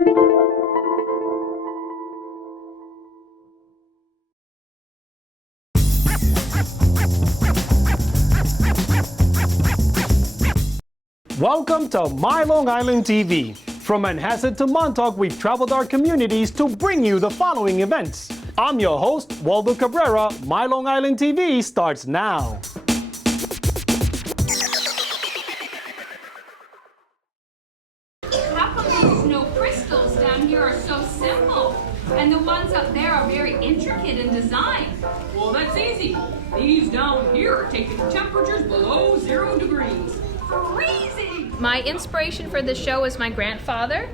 Welcome to My Long Island TV. From Manhasset to Montauk, we've traveled our communities to bring you the following events. I'm your host, Waldo Cabrera. My Long Island TV starts now. How come these snow crystals down here are so simple? And the ones up there are very intricate in design. Well, that's easy. These down here are taking temperatures below 0 degrees. Freezing! My inspiration for this show is my grandfather.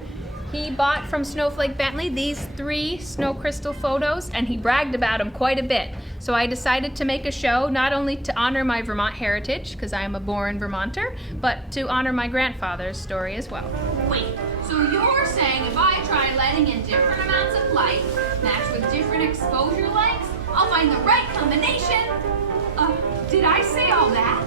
He bought from Snowflake Bentley these 3 snow crystal photos, and he bragged about them quite a bit. So I decided to make a show not only to honor my Vermont heritage, because I am a born Vermonter, but to honor my grandfather's story as well. Wait, so you're saying if I try letting in different amounts of light, matched with different exposure lengths, I'll find the right combination? Did I say all that?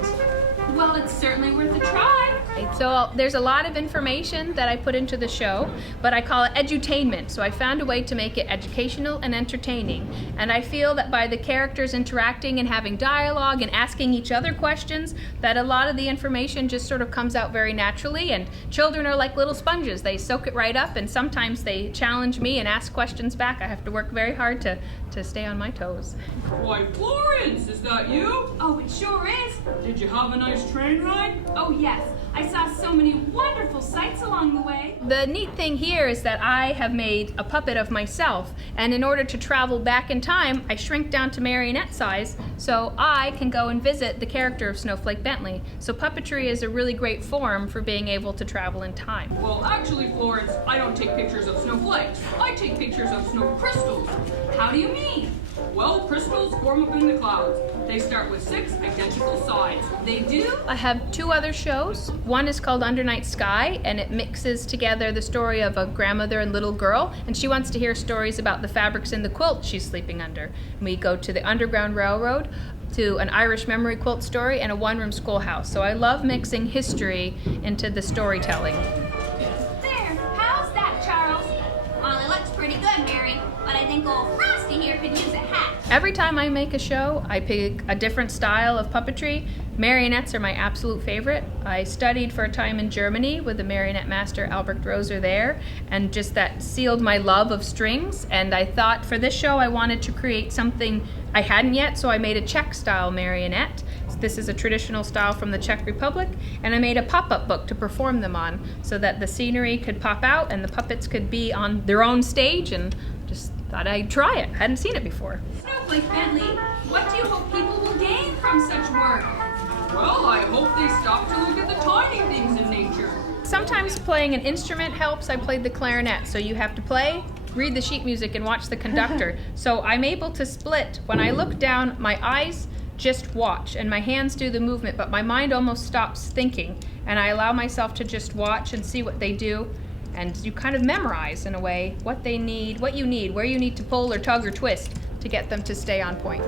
Well, it's certainly worth a try. So there's a lot of information that I put into the show, but I call it edutainment. So I found a way to make it educational and entertaining. And I feel that by the characters interacting and having dialogue and asking each other questions, that a lot of the information just sort of comes out very naturally. And children are like little sponges. They soak it right up, and sometimes they challenge me and ask questions back. I have to work very hard to stay on my toes. Why, Florence, is that you? Oh, it sure is. Did you have a nice train ride? Oh, yes. I saw so many wonderful sights along the way. The neat thing here is that I have made a puppet of myself, and in order to travel back in time, I shrink down to marionette size so I can go and visit the character of Snowflake Bentley. So puppetry is a really great form for being able to travel in time. Well, actually, Florence, I don't take pictures of snowflakes. I take pictures of snow crystals. How do you mean? Well, crystals form up in the clouds. They start with 6 identical sides. They do? I have 2 other shows. One is called Under Night Sky, and it mixes together the story of a grandmother and little girl, and she wants to hear stories about the fabrics in the quilt she's sleeping under. And we go to the Underground Railroad, to an Irish memory quilt story, and a one-room schoolhouse. So I love mixing history into the storytelling. There, how's that, Charles? Well, it looks pretty good, Mary, but I think old Frosty here could use a hat. Every time I make a show, I pick a different style of puppetry. Marionettes are my absolute favorite. I studied for a time in Germany with the marionette master Albert Roser there, and just that sealed my love of strings. And I thought for this show I wanted to create something I hadn't yet, so I made a Czech style marionette. This is a traditional style from the Czech Republic, and I made a pop-up book to perform them on so that the scenery could pop out and the puppets could be on their own stage, and just thought I'd try it. Hadn't seen it before. Snowflake Bentley, what do you hope people will gain from such work? Well, I hope they stop to look at the tiny things in nature. Sometimes playing an instrument helps. I played the clarinet, so you have to play, read the sheet music, and watch the conductor. So I'm able to split. When I look down, my eyes just watch, and my hands do the movement, but my mind almost stops thinking, and I allow myself to just watch and see what they do. And you kind of memorize, in a way, what they need, what you need, where you need to pull or tug or twist to get them to stay on point.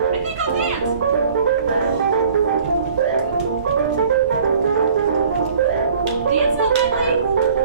I think I'll dance. Dance, little Bentley.